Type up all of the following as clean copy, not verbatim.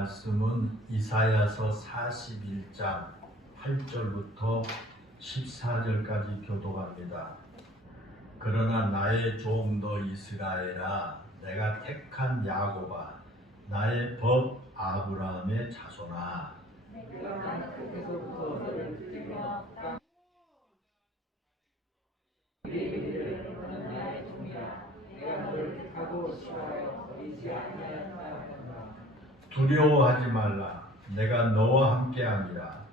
말씀은 이사야서 41장 8절부터 14절까지 교독합니다. 그러나 나의 종 너 이스라엘아, 내가 택한 야곱아, 나의 법 아브라함의 자손아, 내가 그때서부터 너를 붙들며 나의 종이라. 내가 너를 택하고 싫어하여 버리지 아니하였다. 두려워하지 말라, 내가 너와 함께하니라.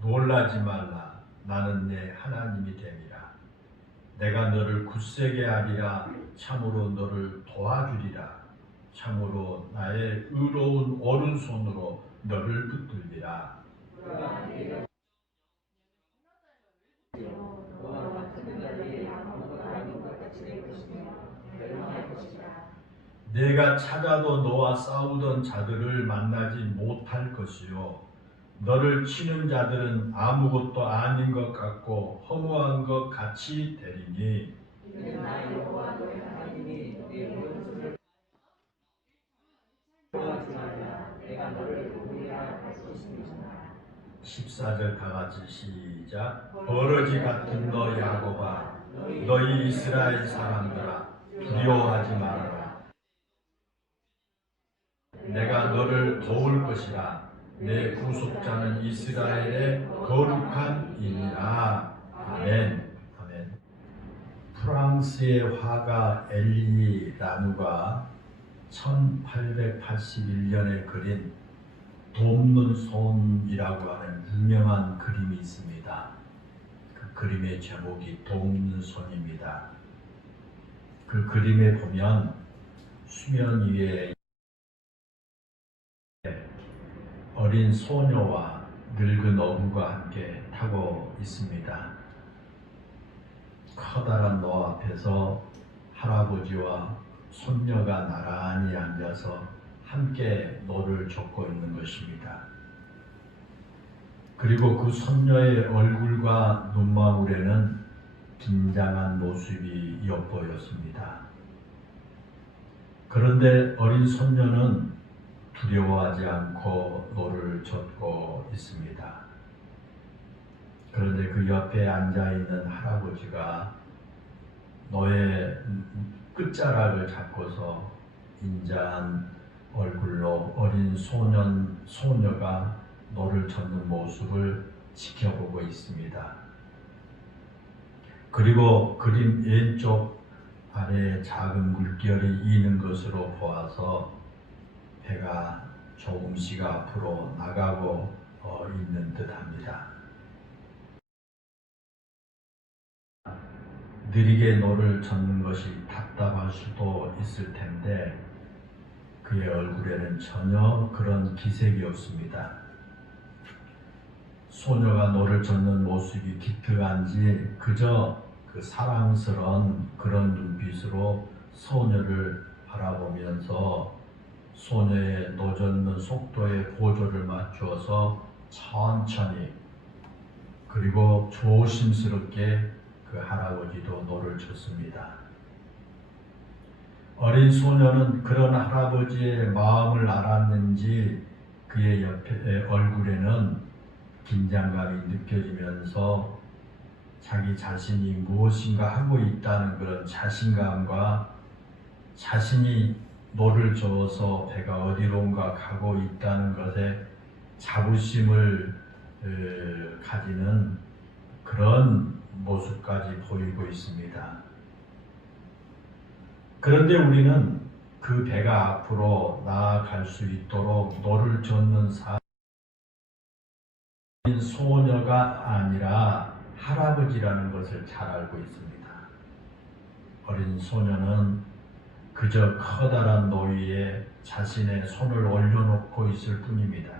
놀라지 말라, 나는 내 하나님이 됨이라. 내가 너를 굳세게 하리라. 참으로 너를 도와주리라. 참으로 나의 의로운 오른손으로 너를 붙들리라. 너와 같은 날이 아무것도 아닌 것 같이 될 것이며 멸망할 것이라. 내가 찾아도 너와 싸우던 자들을 만나지 못할 것이요, 너를 치는 자들은 아무것도 아닌 것 같고 허무한 것 같이 되리니, 이는 나 여호와 너의 하나님이 네 원수를 도와주지 말라. 내가 너를 도우리라 할 것이니라. 14절 다 같이 시작. 버러지 같은 너 야곱아, 너희 이스라엘 사람들아, 두려워하지 말아라. 내가 너를 도울 것이라. 내 구속자는 이스라엘의 거룩한 이니라. 아멘. 아멘. 프랑스의 화가 엘리 라누가 1881년에 그린 돕는 손이라고 하는 유명한 그림이 있습니다. 그 그림의 제목이 돕는 손입니다. 그 그림에 보면 수면 위에 어린 소녀와 늙은 어부가 함께 타고 있습니다. 커다란 노 앞에서 할아버지와 손녀가 나란히 앉아서 함께 노를 젓고 있는 것입니다. 그리고 그 손녀의 얼굴과 눈망울에는 긴장한 모습이 엿보였습니다. 그런데 어린 손녀는 두려워하지 않고 노를 젓고 있습니다. 그런데 그 옆에 앉아있는 할아버지가 노의 끝자락을 잡고서 인자한 얼굴로 어린 소녀가 노를 젓는 모습을 지켜보고 있습니다. 그리고 그림 왼쪽 아래에 작은 물결이 이는 것으로 보아서 배가 조금씩 앞으로 나가고 있는 듯합니다. 느리게 노를 젓는 것이 답답할 수도 있을 텐데 그의 얼굴에는 전혀 그런 기색이 없습니다. 소녀가 노를 젓는 모습이 기특한지 그저 그 사랑스러운 그런 눈빛으로 소녀를 바라보면서 소녀의 노 젓는 속도에 보조를 맞추어서 천천히 그리고 조심스럽게 그 할아버지도 노를 젓습니다. 어린 소녀는 그런 할아버지의 마음을 알았는지 그의 옆에 얼굴에는 긴장감이 느껴지면서 자기 자신이 무엇인가 하고 있다는 그런 자신감과 자신이 노를 저어서 배가 어디론가 가고 있다는 것에 자부심을 가지는 그런 모습까지 보이고 있습니다. 그런데 우리는 그 배가 앞으로 나아갈 수 있도록 노를 젓는 소녀가 아니라 할아버지라는 것을 잘 알고 있습니다. 어린 소녀는 그저 커다란 노 위에 자신의 손을 올려놓고 있을 뿐입니다.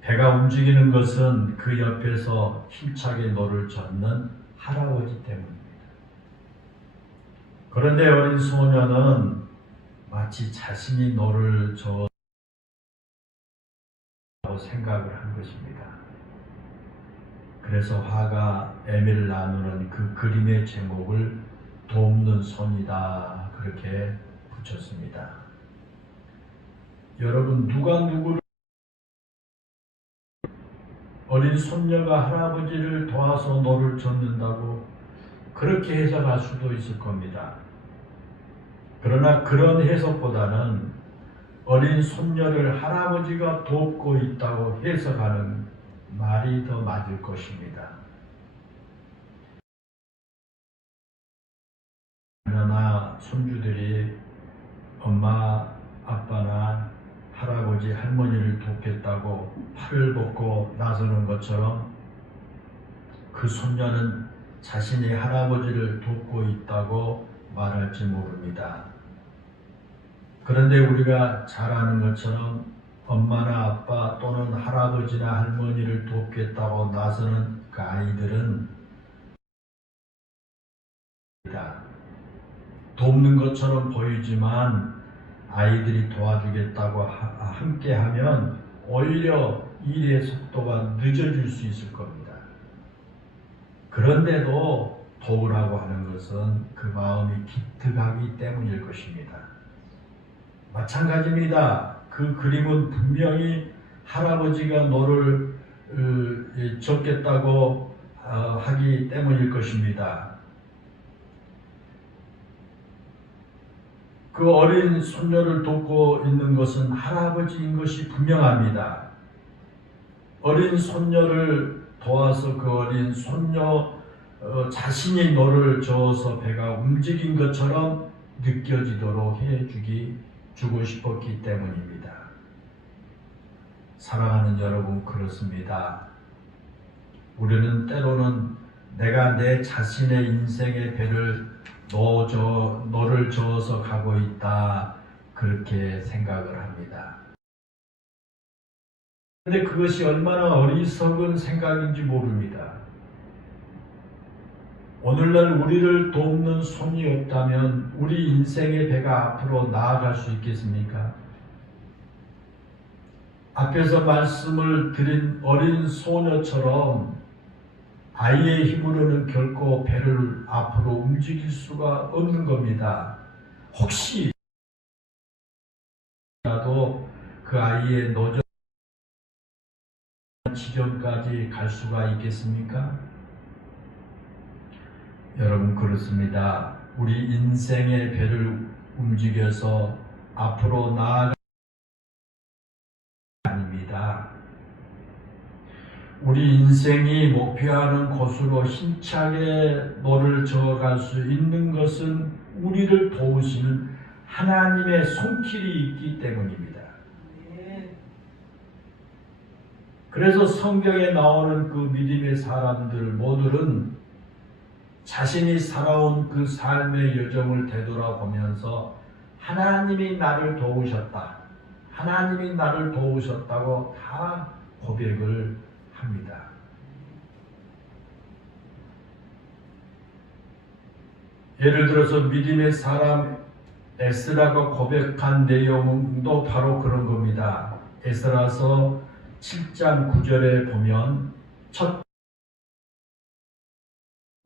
배가 움직이는 것은 그 옆에서 힘차게 노를 젓는 할아버지 때문입니다. 그런데 어린 소녀는 마치 자신이 노를 저어라고 생각을 한 것입니다. 그래서 화가 에밀 라누는 그 그림의 제목을 돕는 손이다 그렇게 붙였습니다. 여러분, 누가 누구를 어린 손녀가 할아버지를 도와서 노를 젓는다고 그렇게 해석할 수도 있을 겁니다. 그러나 그런 해석보다는 어린 손녀를 할아버지가 돕고 있다고 해석하는 말이 더 맞을 것입니다. 자녀나 손주들이 엄마, 아빠나 할아버지, 할머니를 돕겠다고 팔을 벗고 나서는 것처럼 그 손녀는 자신이 할아버지를 돕고 있다고 말할지 모릅니다. 그런데 우리가 잘 아는 것처럼 엄마나 아빠 또는 할아버지나 할머니를 돕겠다고 나서는 그 아이들은 돕는 것처럼 보이지만 아이들이 도와주겠다고 함께하면 오히려 일의 속도가 늦어질 수 있을 겁니다. 그런데도 도우라고 하는 것은 그 마음이 기특하기 때문일 것입니다. 마찬가지입니다. 그 그림은 분명히 할아버지가 너를 줬겠다고 하기 때문일 것입니다. 그 어린 손녀를 돕고 있는 것은 할아버지인 것이 분명합니다. 어린 손녀를 도와서 그 어린 손녀 자신이 너를 저어서 배가 움직인 것처럼 느껴지도록 주고 싶었기 때문입니다. 사랑하는 여러분, 그렇습니다. 우리는 때로는 내가 내 자신의 인생의 배를 너를 저어서 가고 있다, 그렇게 생각을 합니다. 그런데 그것이 얼마나 어리석은 생각인지 모릅니다. 오늘날 우리를 돕는 손이 없다면 우리 인생의 배가 앞으로 나아갈 수 있겠습니까? 앞에서 말씀을 드린 어린 소녀처럼 아이의 힘으로는 결코 배를 앞으로 움직일 수가 없는 겁니다. 혹시 라도 그 아이의 노전 지점까지 갈 수가 있겠습니까? 여러분, 그렇습니다. 우리 인생의 배를 움직여서 앞으로 나아가 아닙니다. 우리 인생이 목표하는 곳으로 힘차게 너를 저어갈 수 있는 것은 우리를 도우시는 하나님의 손길이 있기 때문입니다. 그래서 성경에 나오는 그 믿음의 사람들 모두는 자신이 살아온 그 삶의 여정을 되돌아보면서 하나님이 나를 도우셨다, 하나님이 나를 도우셨다고 다 고백을 합니다. 예를 들어서 믿음의 사람 에스라가 고백한 내용도 바로 그런 겁니다. 에스라서 7장 9절에 보면 첫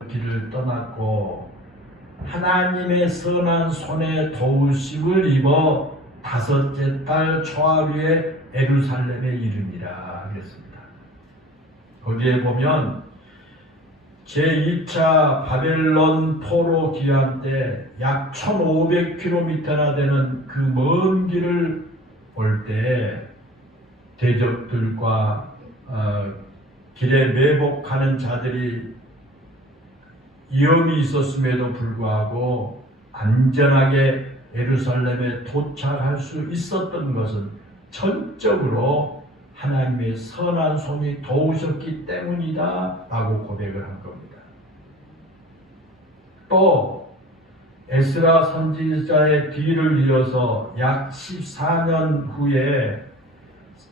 길을 떠났고 하나님의 선한 손에 도우심을 입어 다섯째 달 초하루에 예루살렘에 이르니라 그랬습니다. 거기에 보면 제2차 바벨론 포로 기한 때 약 1500km나 되는 그 먼 길을 올 때 대적들과 길에 매복하는 자들이 위험이 있었음에도 불구하고 안전하게 예루살렘에 도착할 수 있었던 것은 전적으로 하나님의 선한 손이 도우셨기 때문이다 라고 고백을 한 겁니다. 또 에스라 선지자의 뒤를 이어서 약 14년 후에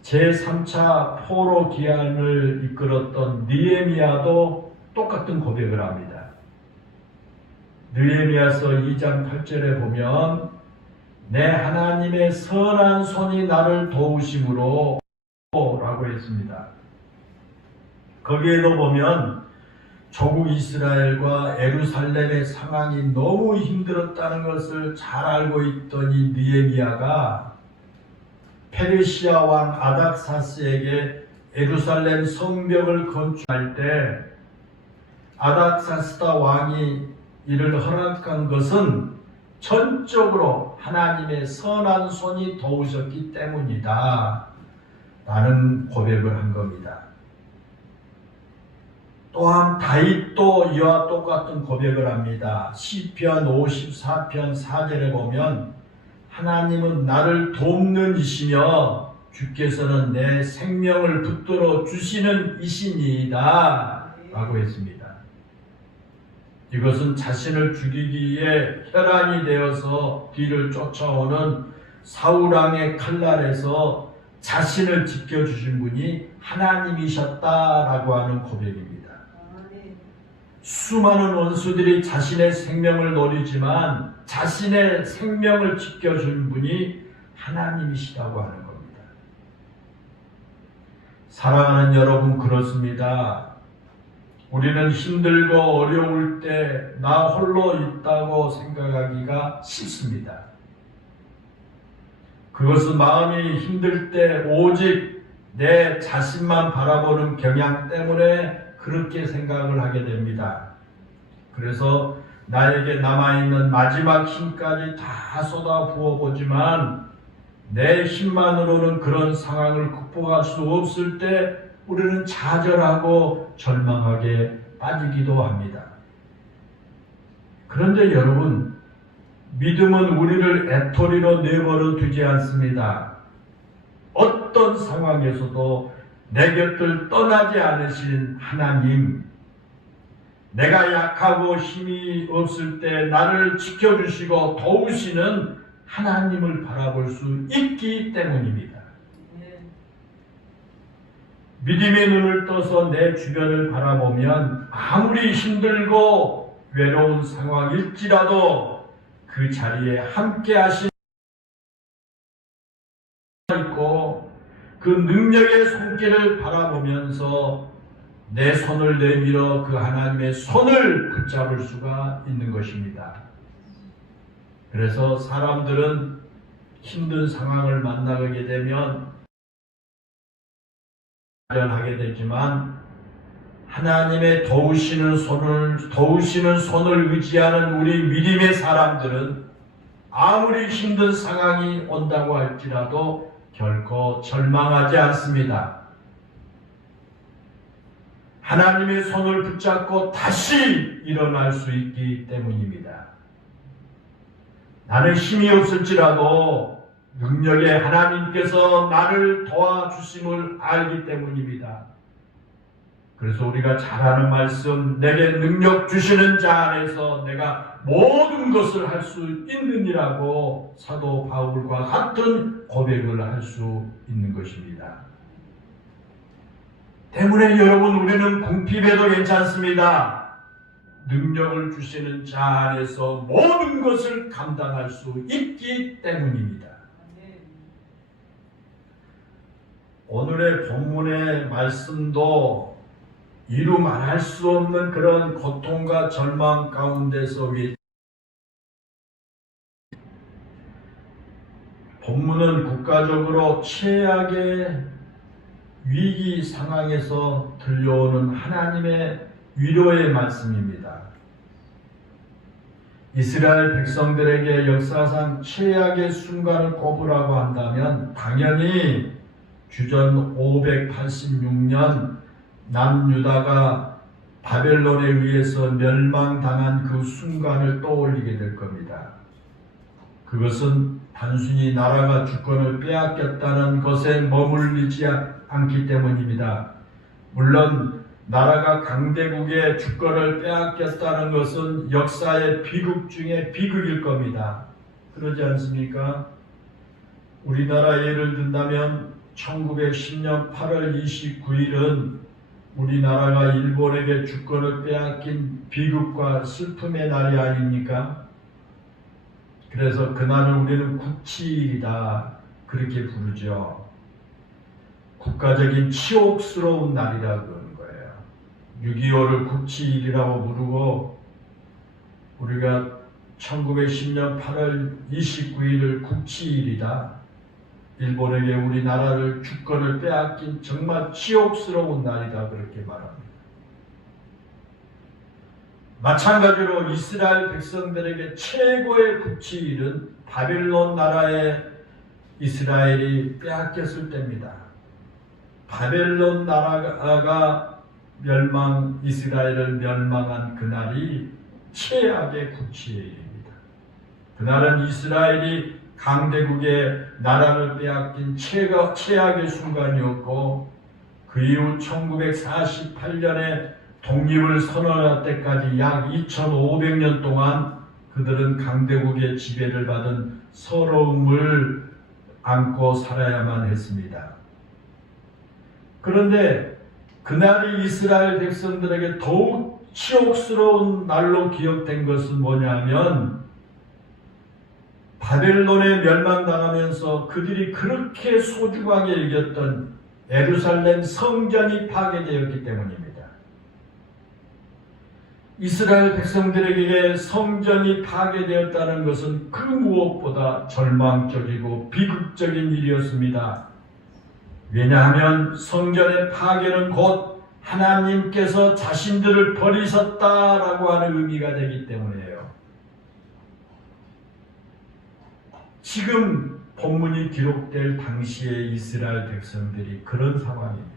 제3차 포로 기한을 이끌었던 느헤미야도 똑같은 고백을 합니다. 느헤미야서 2장 8절에 보면 내 하나님의 선한 손이 나를 도우심으로 라고 했습니다. 거기에도 보면 조국 이스라엘과 예루살렘의 상황이 너무 힘들었다는 것을 잘 알고 있던 이 느헤미야가 페르시아 왕 아닥사스에게 예루살렘 성벽을 건축할 때 아닥사스다 왕이 이를 허락한 것은 전적으로 하나님의 선한 손이 도우셨기 때문이다 라는 고백을 한 겁니다. 또한 다윗도 이와 똑같은 고백을 합니다. 시편 54편 4절에 보면 하나님은 나를 돕는 이시며 주께서는 내 생명을 붙들어 주시는 이시니이다 라고 했습니다. 이것은 자신을 죽이기 위해 혈안이 되어서 뒤를 쫓아오는 사울왕의 칼날에서 자신을 지켜주신 분이 하나님이셨다라고 하는 고백입니다. 수많은 원수들이 자신의 생명을 노리지만 자신의 생명을 지켜준 분이 하나님이시라고 하는 겁니다. 사랑하는 여러분, 그렇습니다. 우리는 힘들고 어려울 때 나 홀로 있다고 생각하기가 싫습니다. 그것은 마음이 힘들 때 오직 내 자신만 바라보는 경향 때문에 그렇게 생각을 하게 됩니다. 그래서 나에게 남아있는 마지막 힘까지 다 쏟아 부어보지만 내 힘만으로는 그런 상황을 극복할 수 없을 때 우리는 좌절하고 절망하게 빠지기도 합니다. 그런데 여러분, 믿음은 우리를 애토리로 내버려 두지 않습니다. 어떤 상황에서도 내 곁을 떠나지 않으신 하나님, 내가 약하고 힘이 없을 때 나를 지켜주시고 도우시는 하나님을 바라볼 수 있기 때문입니다. 믿음의 눈을 떠서 내 주변을 바라보면 아무리 힘들고 외로운 상황일지라도 그 자리에 함께 하신 있고 그 능력의 손길을 바라보면서 내 손을 내밀어 그 하나님의 손을 붙잡을 수가 있는 것입니다. 그래서 사람들은 힘든 상황을 만나게 되면 하게 되지만 하나님의 도우시는 손을 의지하는 우리 믿음의 사람들은 아무리 힘든 상황이 온다고 할지라도 결코 절망하지 않습니다. 하나님의 손을 붙잡고 다시 일어날 수 있기 때문입니다. 나는 힘이 없을지라도 능력의 하나님께서 나를 도와주심을 알기 때문입니다. 그래서 우리가 잘 아는 말씀, 내게 능력 주시는 자 안에서 내가 모든 것을 할 수 있느니라고 사도 바울과 같은 고백을 할 수 있는 것입니다. 때문에 여러분, 우리는 궁핍해도 괜찮습니다. 능력을 주시는 자 안에서 모든 것을 감당할 수 있기 때문입니다. 오늘의 본문의 말씀도 이루 말할 수 없는 그런 고통과 절망 가운데서 본문은 국가적으로 최악의 위기 상황에서 들려오는 하나님의 위로의 말씀입니다. 이스라엘 백성들에게 역사상 최악의 순간을 꼽으라고 한다면 당연히 주전 586년 남유다가 바벨론에 의해서 멸망당한 그 순간을 떠올리게 될 겁니다. 그것은 단순히 나라가 주권을 빼앗겼다는 것에 머물리지 않기 때문입니다. 물론 나라가 강대국의 주권을 빼앗겼다는 것은 역사의 비극 중에 비극일 겁니다. 그러지 않습니까? 우리나라 예를 든다면 1910년 8월 29일은 우리나라가 일본에게 주권을 빼앗긴 비극과 슬픔의 날이 아닙니까? 그래서 그날을 우리는 국치일이다 그렇게 부르죠. 국가적인 치욕스러운 날이라고 그러는 거예요. 6.25를 국치일이라고 부르고 우리가 1910년 8월 29일을 국치일이다 일본에게 우리나라를 주권을 빼앗긴 정말 치욕스러운 날이다 그렇게 말합니다. 마찬가지로 이스라엘 백성들에게 최고의 불치일은 바벨론 나라의 이스라엘이 빼앗겼을 때입니다. 바벨론 나라가 이스라엘을 멸망한 그날이 최악의 불치일입니다. 그날은 이스라엘이 강대국의 나라를 빼앗긴 최악의 순간이었고, 그 이후 1948년에 독립을 선언할 때까지 약 2500년 동안 그들은 강대국의 지배를 받은 서러움을 안고 살아야만 했습니다. 그런데 그날이 이스라엘 백성들에게 더욱 치욕스러운 날로 기억된 것은 뭐냐면, 바벨론에 멸망당하면서 그들이 그렇게 소중하게 여겼던 예루살렘 성전이 파괴되었기 때문입니다. 이스라엘 백성들에게 성전이 파괴되었다는 것은 그 무엇보다 절망적이고 비극적인 일이었습니다. 왜냐하면 성전의 파괴는 곧 하나님께서 자신들을 버리셨다라고 하는 의미가 되기 때문이에요. 지금 본문이 기록될 당시의 이스라엘 백성들이 그런 상황입니다.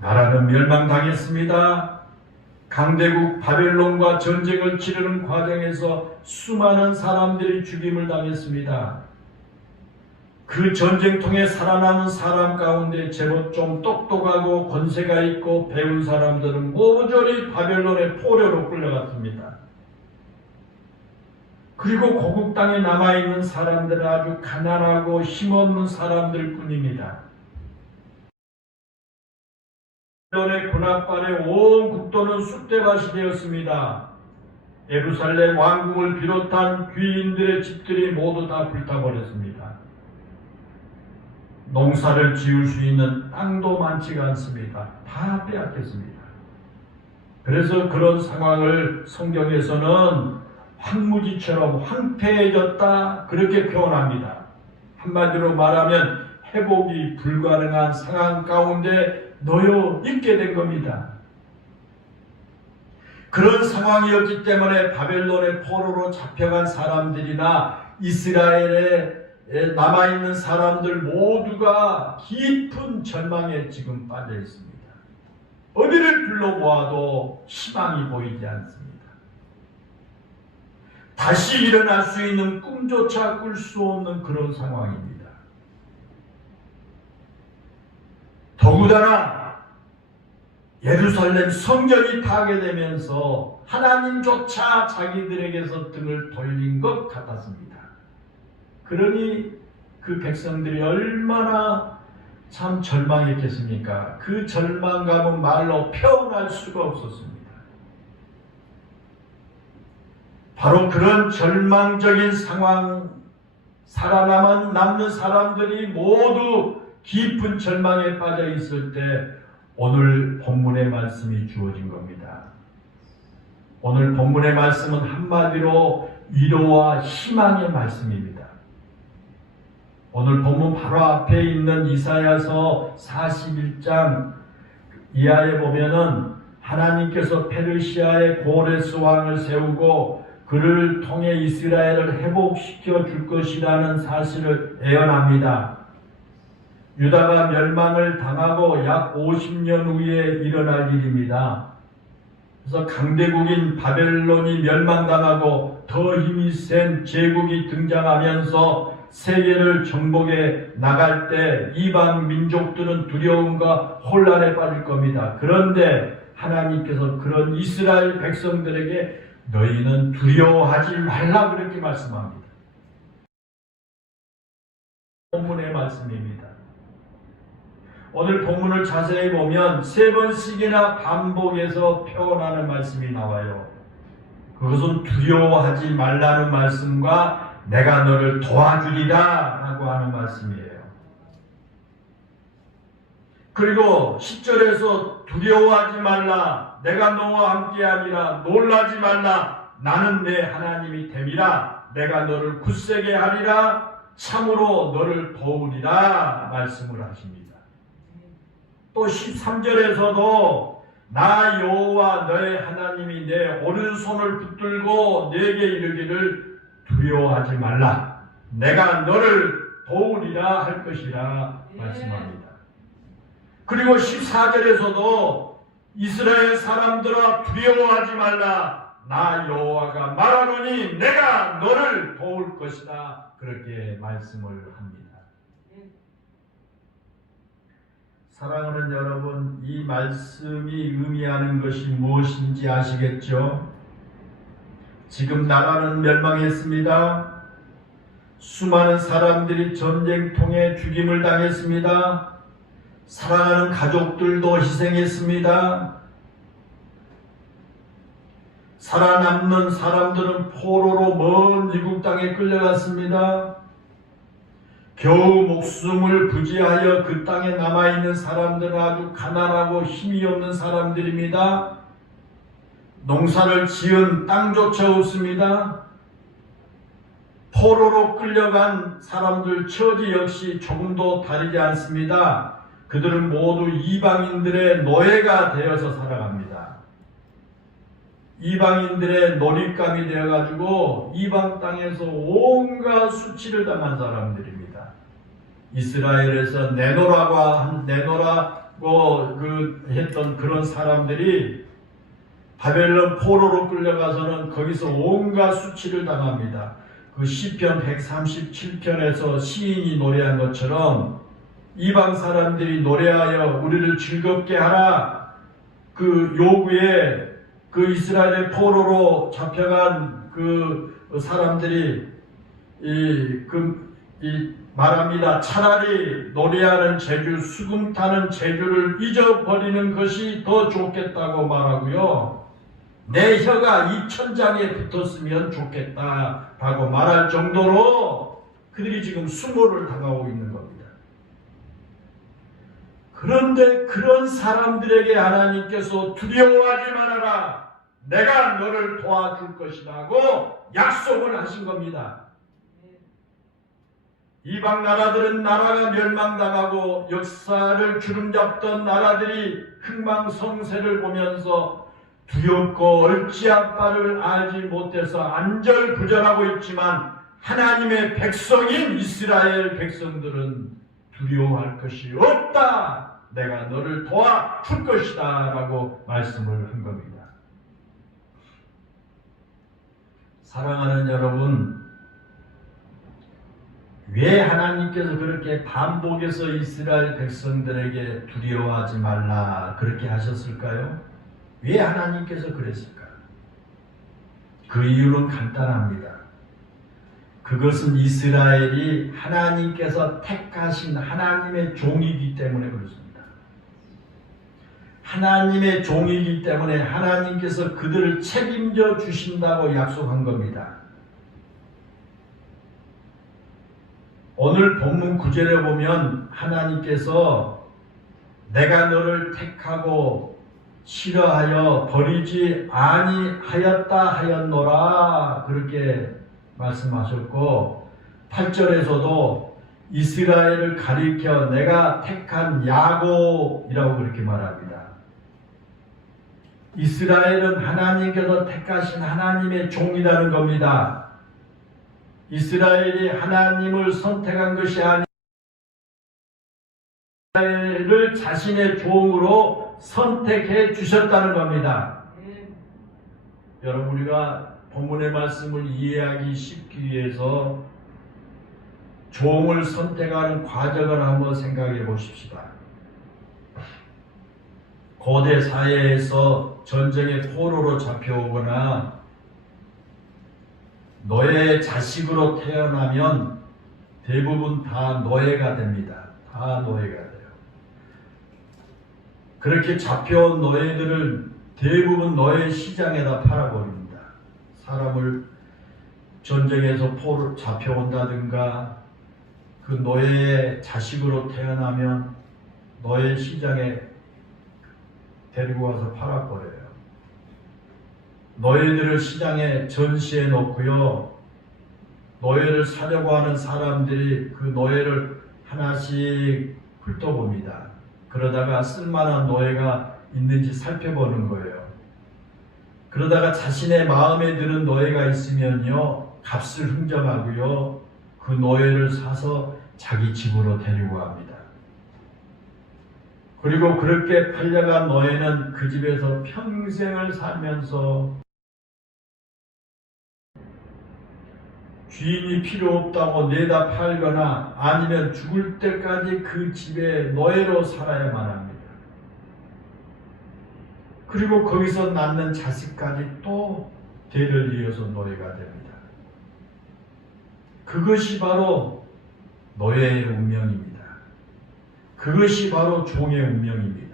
나라는 멸망당했습니다. 강대국 바벨론과 전쟁을 치르는 과정에서 수많은 사람들이 죽임을 당했습니다. 그 전쟁통에 살아남은 사람 가운데 제법 좀 똑똑하고 권세가 있고 배운 사람들은 모조리 바벨론의 포로로 끌려갔습니다. 그리고 고국 땅에 남아있는 사람들은 아주 가난하고 힘없는 사람들 뿐입니다. 바벨론의 군합발에 온 국도는 쑥대밭이 되었습니다. 예루살렘 왕궁을 비롯한 귀인들의 집들이 모두 다 불타버렸습니다. 농사를 지을 수 있는 땅도 많지가 않습니다. 다 빼앗겼습니다. 그래서 그런 상황을 성경에서는 황무지처럼 황폐해졌다 그렇게 표현합니다. 한마디로 말하면 회복이 불가능한 상황 가운데 놓여 있게 된 겁니다. 그런 상황이었기 때문에 바벨론의 포로로 잡혀간 사람들이나 이스라엘에 남아있는 사람들 모두가 깊은 절망에 지금 빠져 있습니다. 어디를 둘러보아도 희망이 보이지 않습니다. 다시 일어날 수 있는 꿈조차 꿀 수 없는 그런 상황입니다. 더구나 예루살렘 성전이 파괴되면서 하나님조차 자기들에게서 등을 돌린 것 같았습니다. 그러니 그 백성들이 얼마나 참 절망했겠습니까? 그 절망감은 말로 표현할 수가 없었습니다. 바로 그런 절망적인 상황, 살아남는 사람들이 모두 깊은 절망에 빠져 있을 때 오늘 본문의 말씀이 주어진 겁니다. 오늘 본문의 말씀은 한마디로 위로와 희망의 말씀입니다. 오늘 본문 바로 앞에 있는 이사야서 41장 이하에 보면은 하나님께서 페르시아의 고레스 왕을 세우고 그를 통해 이스라엘을 회복시켜 줄 것이라는 사실을 예언합니다. 유다가 멸망을 당하고 약 50년 후에 일어날 일입니다. 그래서 강대국인 바벨론이 멸망당하고 더 힘이 센 제국이 등장하면서 세계를 정복해 나갈 때 이방 민족들은 두려움과 혼란에 빠질 겁니다. 그런데 하나님께서 그런 이스라엘 백성들에게 너희는 두려워하지 말라 그렇게 말씀합니다. 본문의 말씀입니다. 오늘 본문을 자세히 보면 3번씩이나 반복해서 표현하는 말씀이 나와요. 그것은 두려워하지 말라는 말씀과 내가 너를 도와주리라 라고 하는 말씀이에요. 그리고 10절에서 두려워하지 말라, 내가 너와 함께하리라, 놀라지 말라, 나는 내 하나님이 됨이라, 내가 너를 굳세게 하리라. 참으로 너를 도우리라 말씀을 하십니다. 또 13절에서도 나 여호와 너의 하나님이 내 오른손을 붙들고 내게 이르기를 두려워하지 말라. 내가 너를 도우리라 할 것이라 말씀합니다. 그리고 14절에서도 이스라엘 사람들아 두려워하지 말라. 나 여호와가 말하노니 내가 너를 도울 것이다. 그렇게 말씀을 합니다. 사랑하는 여러분, 이 말씀이 의미하는 것이 무엇인지 아시겠죠? 지금 나라는 멸망했습니다. 수많은 사람들이 전쟁통에 죽임을 당했습니다. 사랑하는 가족들도 희생했습니다. 살아남는 사람들은 포로로 먼 미국 땅에 끌려갔습니다. 겨우 목숨을 부지하여 그 땅에 남아있는 사람들은 아주 가난하고 힘이 없는 사람들입니다. 농사를 지은 땅조차 없습니다. 포로로 끌려간 사람들 처지 역시 조금도 다르지 않습니다. 그들은 모두 이방인들의 노예가 되어서 살아갑니다. 이방인들의 놀잇감이 되어가지고 이방 땅에서 온갖 수치를 당한 사람들입니다. 이스라엘에서 내노라고 했던 그런 사람들이 바벨론 포로로 끌려가서는 거기서 온갖 수치를 당합니다. 그 시편 137편에서 시인이 노래한 것처럼 이방 사람들이 노래하여 우리를 즐겁게 하라. 그 요구에 그 이스라엘의 포로로 잡혀간 그 사람들이 말합니다. 차라리 노래하는 재주, 수금 타는 재주를 잊어버리는 것이 더 좋겠다고 말하고요. 내 혀가 이 천장에 붙었으면 좋겠다라고 말할 정도로 그들이 지금 수모를 당하고 있는 겁니다. 그런데 그런 사람들에게 하나님께서 두려워하지 말아라. 내가 너를 도와줄 것이라고 약속을 하신 겁니다. 이방 나라들은 나라가 멸망당하고 역사를 주름잡던 나라들이 흥망성쇠를 보면서 두렵고 얼찌한 바를 알지 못해서 안절부절하고 있지만 하나님의 백성인 이스라엘 백성들은 두려워할 것이 없다. 내가 너를 도와줄 것이다 라고 말씀을 한 겁니다. 사랑하는 여러분, 왜 하나님께서 그렇게 반복해서 이스라엘 백성들에게 두려워하지 말라 그렇게 하셨을까요? 왜 하나님께서 그랬을까요? 그 이유는 간단합니다. 그것은 이스라엘이 하나님께서 택하신 하나님의 종이기 때문에 그렇습니다. 하나님의 종이기 때문에 하나님께서 그들을 책임져 주신다고 약속한 겁니다. 오늘 본문 9절에 보면 하나님께서 내가 너를 택하고 싫어하여 버리지 아니하였다 하였노라 그렇게 말씀하셨고 8절에서도 이스라엘을 가리켜 내가 택한 야곱이라고 그렇게 말합니다. 이스라엘은 하나님께서 택하신 하나님의 종이라는 겁니다. 이스라엘이 하나님을 선택한 것이 아니라 이스라엘을 자신의 종으로 선택해 주셨다는 겁니다. 여러분, 우리가 본문의 말씀을 이해하기 쉽기 위해서 종을 선택하는 과정을 한번 생각해 보십시다. 고대 사회에서 전쟁의 포로로 잡혀오거나 노예 자식으로 태어나면 대부분 다 노예가 됩니다. 다 노예가 돼요. 그렇게 잡혀온 노예들을 대부분 노예 시장에다 팔아버립니다. 사람을 전쟁에서 포로 잡혀온다든가 그 노예의 자식으로 태어나면 노예 시장에 데리고 와서 팔아버려요. 노예들을 시장에 전시해 놓고요. 노예를 사려고 하는 사람들이 그 노예를 하나씩 훑어봅니다. 그러다가 쓸만한 노예가 있는지 살펴보는 거예요. 그러다가 자신의 마음에 드는 노예가 있으면요, 값을 흥정하고요, 그 노예를 사서 자기 집으로 데리고 갑니다. 그리고 그렇게 팔려간 노예는 그 집에서 평생을 살면서 주인이 필요 없다고 내다 팔거나 아니면 죽을 때까지 그 집에 노예로 살아야만 합니다. 그리고 거기서 낳는 자식까지 또 대를 이어서 노예가 됩니다. 그것이 바로 노예의 운명입니다. 그것이 바로 종의 운명입니다.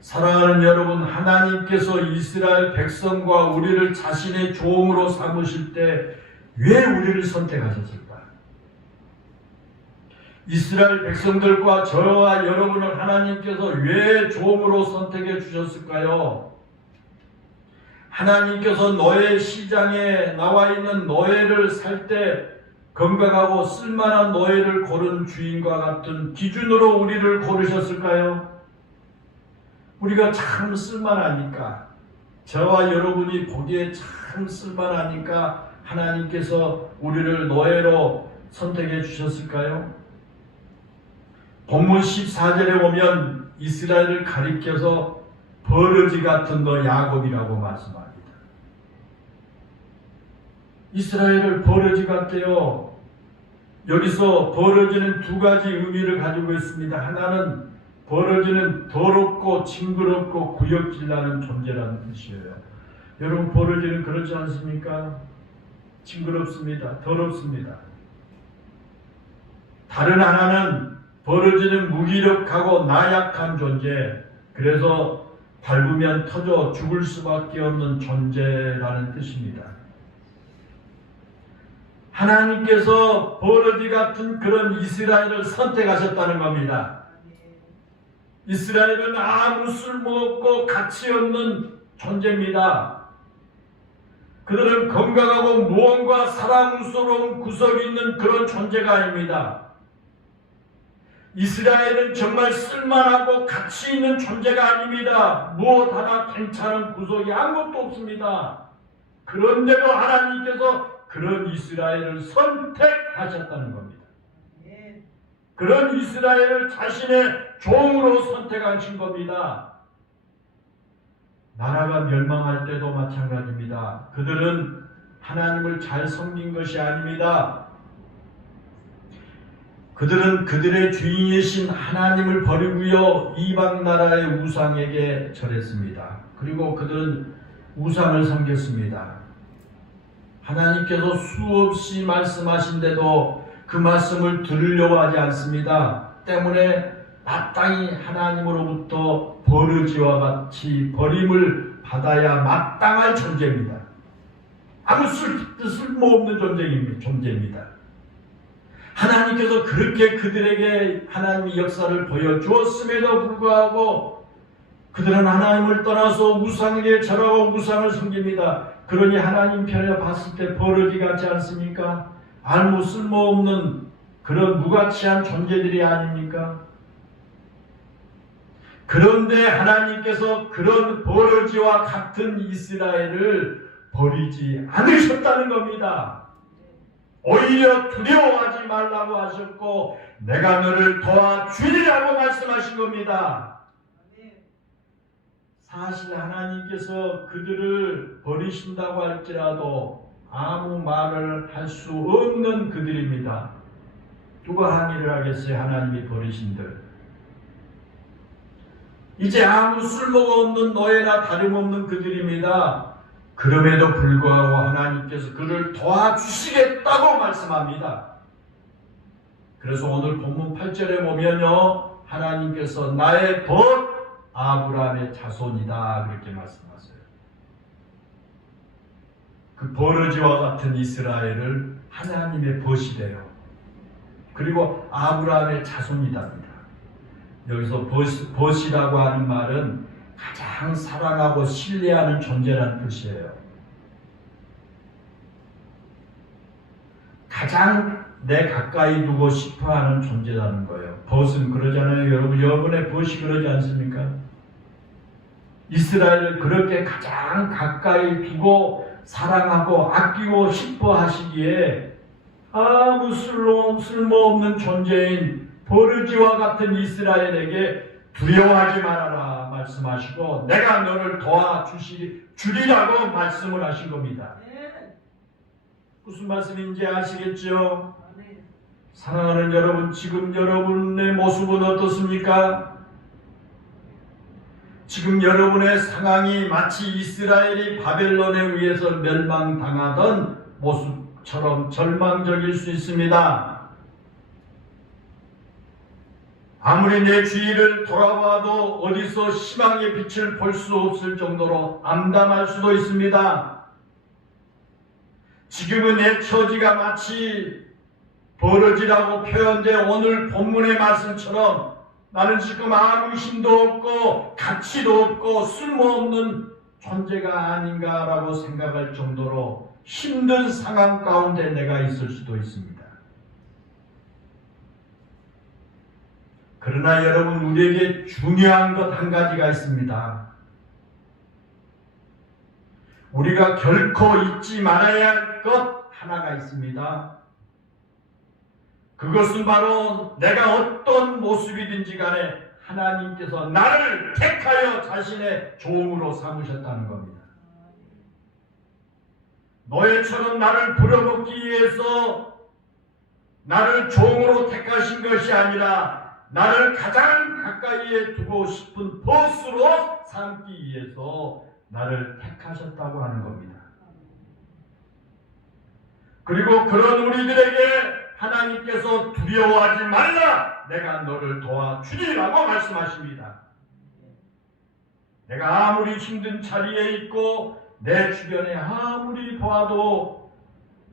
사랑하는 여러분, 하나님께서 이스라엘 백성과 우리를 자신의 종으로 삼으실 때 왜 우리를 선택하셨을까? 이스라엘 백성들과 저와 여러분을 하나님께서 왜 종으로 선택해 주셨을까요? 하나님께서 노예 시장에 나와 있는 노예를 살 때 건강하고 쓸만한 노예를 고른 주인과 같은 기준으로 우리를 고르셨을까요? 우리가 참 쓸만하니까, 저와 여러분이 보기에 참 쓸만하니까 하나님께서 우리를 노예로 선택해 주셨을까요? 본문 14절에 보면 이스라엘을 가리켜서 버러지 같은 너 야곱이라고 말씀합니다. 이스라엘을 버러지 같대요. 여기서 버러지는 두 가지 의미를 가지고 있습니다. 하나는 버러지는 더럽고 징그럽고 구역질나는 존재라는 뜻이에요. 여러분, 버러지는 그렇지 않습니까? 징그럽습니다. 더럽습니다. 다른 하나는 버러지는 무기력하고 나약한 존재, 그래서 밟으면 터져 죽을 수밖에 없는 존재라는 뜻입니다. 하나님께서 버러지 같은 그런 이스라엘을 선택하셨다는 겁니다. 이스라엘은 아무 쓸모없고 가치없는 존재입니다. 그들은 건강하고 무언가 사랑스러운 구석이 있는 그런 존재가 아닙니다. 이스라엘은 정말 쓸만하고 가치 있는 존재가 아닙니다. 무엇 하나 괜찮은 구석이 아무것도 없습니다. 그런데도 하나님께서 그런 이스라엘을 선택하셨다는 겁니다. 그런 이스라엘을 자신의 종으로 선택하신 겁니다. 나라가 멸망할 때도 마찬가지입니다. 그들은 하나님을 잘 섬긴 것이 아닙니다. 그들은 그들의 주인이신 하나님을 버리고요, 이방 나라의 우상에게 절했습니다. 그리고 그들은 우상을 섬겼습니다. 하나님께서 수없이 말씀하신데도 그 말씀을 들으려고 하지 않습니다. 때문에 마땅히 하나님으로부터 버러지와 같이 버림을 받아야 마땅할 존재입니다. 아무 쓸모없는 존재입니다. 하나님께서 그렇게 그들에게 하나님의 역사를 보여주었음에도 불구하고 그들은 하나님을 떠나서 우상에게 절하고 우상을 섬깁니다. 그러니 하나님 편에 봤을 때 버러지 같지 않습니까? 아무 쓸모없는 그런 무가치한 존재들이 아닙니까? 그런데 하나님께서 그런 버러지와 같은 이스라엘을 버리지 않으셨다는 겁니다. 오히려 두려워하지 말라고 하셨고 내가 너를 도와주리라고 말씀하신 겁니다. 사실 하나님께서 그들을 버리신다고 할지라도 아무 말을 할 수 없는 그들입니다. 누가 항의를 하겠어요? 하나님이 버리신들. 이제 아무 쓸모가 없는 노예나 다름없는 그들입니다. 그럼에도 불구하고 하나님께서 그를 도와주시겠다고 말씀합니다. 그래서 오늘 본문 8절에 보면요, 하나님께서 나의 벗 아브라함의 자손이다 그렇게 말씀하세요. 그 버러지와 같은 이스라엘을 하나님의 벗이래요. 그리고 아브라함의 자손이답니다. 여기서 벗이라고 하는 말은 가장 사랑하고 신뢰하는 존재라는 뜻이에요. 가장 내 가까이 두고 싶어하는 존재라는 거예요. 벗은 그러잖아요. 여러분의 벗이 그러지 않습니까? 이스라엘을 그렇게 가장 가까이 두고 사랑하고 아끼고 싶어 하시기에 아무 쓸모없는 존재인 버르지와 같은 이스라엘에게 두려워하지 말아라 말씀하시고 내가 너를 도와주리라고 말씀을 하신 겁니다. 무슨 말씀인지 아시겠죠? 사랑하는 여러분, 지금 여러분의 모습은 어떻습니까? 지금 여러분의 상황이 마치 이스라엘이 바벨론에 의해서 멸망당하던 모습처럼 절망적일 수 있습니다. 아무리 내 주위를 돌아봐도 어디서 희망의 빛을 볼 수 없을 정도로 암담할 수도 있습니다. 지금은 내 처지가 마치 버러지라고 표현된 오늘 본문의 말씀처럼 나는 지금 아무 힘도 없고 가치도 없고 쓸모없는 존재가 아닌가라고 생각할 정도로 힘든 상황 가운데 내가 있을 수도 있습니다. 그러나 여러분, 우리에게 중요한 것 한 가지가 있습니다. 우리가 결코 잊지 말아야 할 것 하나가 있습니다. 그것은 바로 내가 어떤 모습이든지 간에 하나님께서 나를 택하여 자신의 종으로 삼으셨다는 겁니다. 너희처럼 나를 부려먹기 위해서 나를 종으로 택하신 것이 아니라 나를 가장 가까이에 두고 싶은 벗으로 삼기 위해서 나를 택하셨다고 하는 겁니다. 그리고 그런 우리들에게 하나님께서 두려워하지 말라, 내가 너를 도와주리라고 말씀하십니다. 내가 아무리 힘든 자리에 있고 내 주변에 아무리 봐도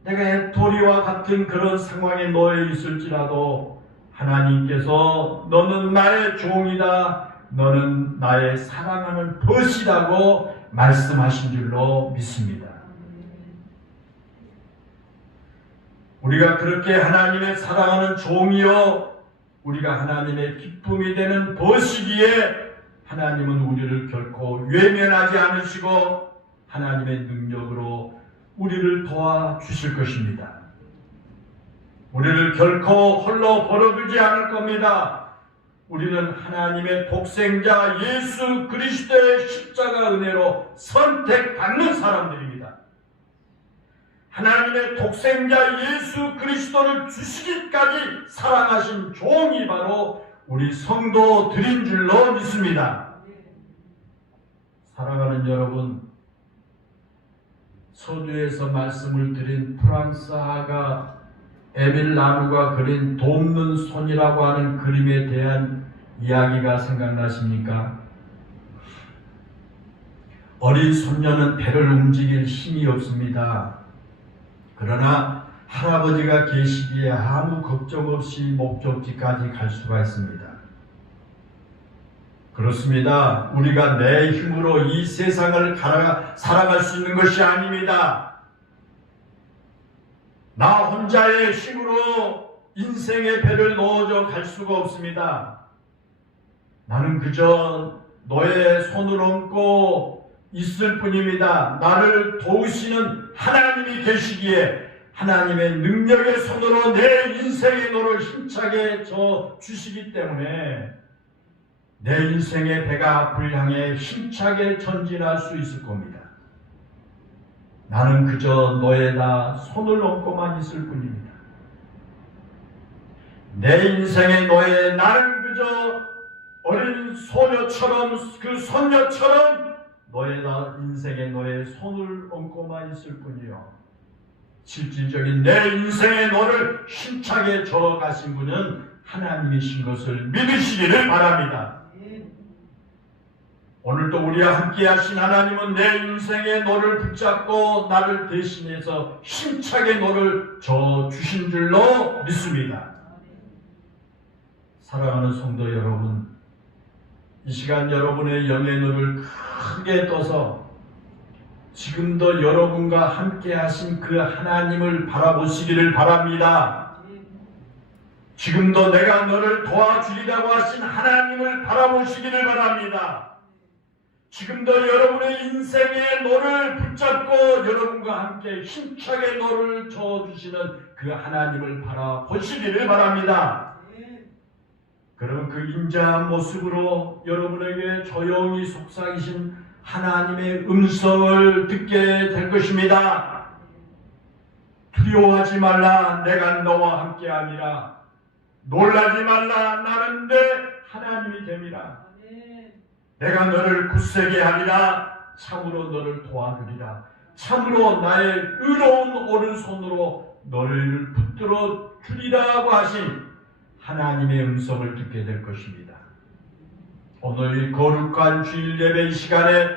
내가 애토리와 같은 그런 상황에 놓여 있을지라도 하나님께서 너는 나의 종이다, 너는 나의 사랑하는 벗이라고 말씀하신 줄로 믿습니다. 우리가 그렇게 하나님의 사랑하는 종이요 우리가 하나님의 기쁨이 되는 벗이기에 하나님은 우리를 결코 외면하지 않으시고 하나님의 능력으로 우리를 도와주실 것입니다. 우리를 결코 홀로 버려두지 않을 겁니다. 우리는 하나님의 독생자 예수 그리스도의 십자가 은혜로 선택받는 사람들입니다. 하나님의 독생자 예수 그리스도를 주시기까지 사랑하신 종이 바로 우리 성도들인 줄로 믿습니다. 사랑하는 여러분, 서두에서 말씀을 드린 프랑스 화가 에밀 라누가 그린 돕는 손이라고 하는 그림에 대한 이야기가 생각나십니까? 어린 손녀는 배를 움직일 힘이 없습니다. 그러나 할아버지가 계시기에 아무 걱정 없이 목적지까지 갈 수가 있습니다. 그렇습니다. 우리가 내 힘으로 이 세상을 살아갈 수 있는 것이 아닙니다. 나 혼자의 힘으로 인생의 배를 넣어줘 갈 수가 없습니다. 나는 그저 너의 손을 얹고 있을 뿐입니다. 나를 도우시는 하나님이 계시기에 하나님의 능력의 손으로 내 인생의 노를 힘차게 주시기 때문에 내 인생의 배가 앞을 향해 힘차게 전진할 수 있을 겁니다. 나는 그저 너에다 손을 얹고만 있을 뿐입니다. 내 인생의 노예, 나는 그저 어린 소녀처럼, 그 손녀처럼 너에다 인생의 노예 손을 얹고만 있을 뿐이요. 실질적인 내 인생의 노를 힘차게 저어가신 분은 하나님이신 것을 믿으시기를 바랍니다. 오늘도 우리와 함께 하신 하나님은 내 인생의 노를 붙잡고 나를 대신해서 힘차게 노를 저어주신 줄로 믿습니다. 사랑하는 성도 여러분, 이 시간 여러분의 영의 눈을 크게 떠서 지금도 여러분과 함께 하신 그 하나님을 바라보시기를 바랍니다. 지금도 내가 너를 도와주리라고 하신 하나님을 바라보시기를 바랍니다. 지금도 여러분의 인생의 노를 붙잡고 여러분과 함께 힘차게 노를 저어주시는 그 하나님을 바라보시기를 바랍니다. 그러면 그 인자한 모습으로 여러분에게 조용히 속삭이신 하나님의 음성을 듣게 될 것입니다. 두려워하지 말라, 내가 너와 함께함이라. 놀라지 말라, 나는 내 하나님이 됨이라. 내가 너를 굳세게 하리라. 참으로 너를 도와주리라. 참으로 나의 의로운 오른손으로 너를 붙들어 주리라고 하신 하나님의 음성을 듣게 될 것입니다. 오늘 이 거룩한 주일 예배 시간에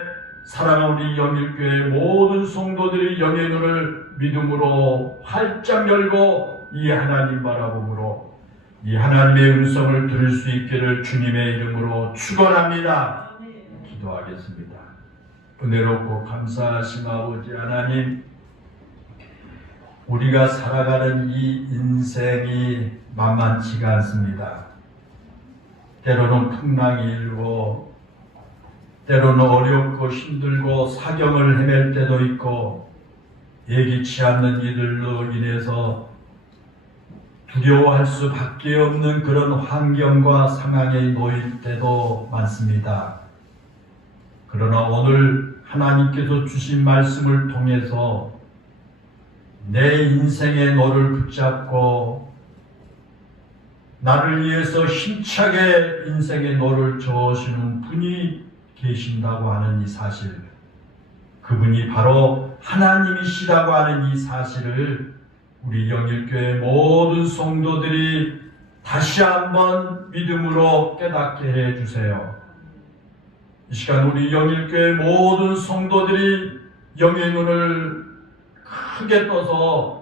사랑하는 우리 영일교회 모든 성도들이 영의 눈을 믿음으로 활짝 열고 이 하나님 바라봄으로 이 하나님의 음성을 들을 수 있기를 주님의 이름으로 축원합니다. 기도하겠습니다. 은혜롭고 감사하신 아버지 하나님, 우리가 살아가는 이 인생이 만만치가 않습니다. 때로는 풍랑이 일고 때로는 어렵고 힘들고 사경을 헤맬 때도 있고 예기치 않는 이들로 인해서 두려워할 수밖에 없는 그런 환경과 상황에 놓일 때도 많습니다. 그러나 오늘 하나님께서 주신 말씀을 통해서 내 인생의 노를 붙잡고 나를 위해서 힘차게 인생의 노를 저으시는 분이 계신다고 하는 이 사실, 그분이 바로 하나님이시라고 하는 이 사실을 우리 영일교회 모든 성도들이 다시 한번 믿음으로 깨닫게 해주세요. 이 시간 우리 영일교회 모든 성도들이 영의 눈을 크게 떠서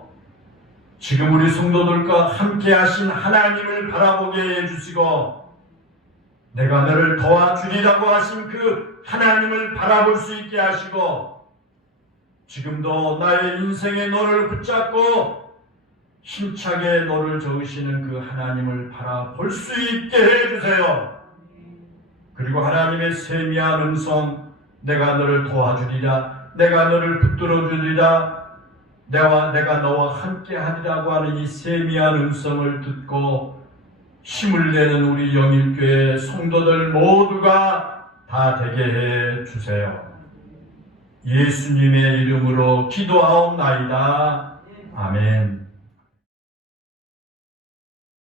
지금 우리 성도들과 함께 하신 하나님을 바라보게 해주시고 내가 너를 도와주리라고 하신 그 하나님을 바라볼 수 있게 하시고 지금도 나의 인생의 너를 붙잡고 힘차게 너를 저으시는 그 하나님을 바라볼 수 있게 해주세요. 그리고 하나님의 세미한 음성, 내가 너를 도와주리라, 내가 너를 붙들어 주리라, 내가 너와 함께 하리라고 하는 이 세미한 음성을 듣고 힘을 내는 우리 영일교회 성도들 모두가 다 되게 해 주세요. 예수님의 이름으로 기도하옵나이다. 아멘.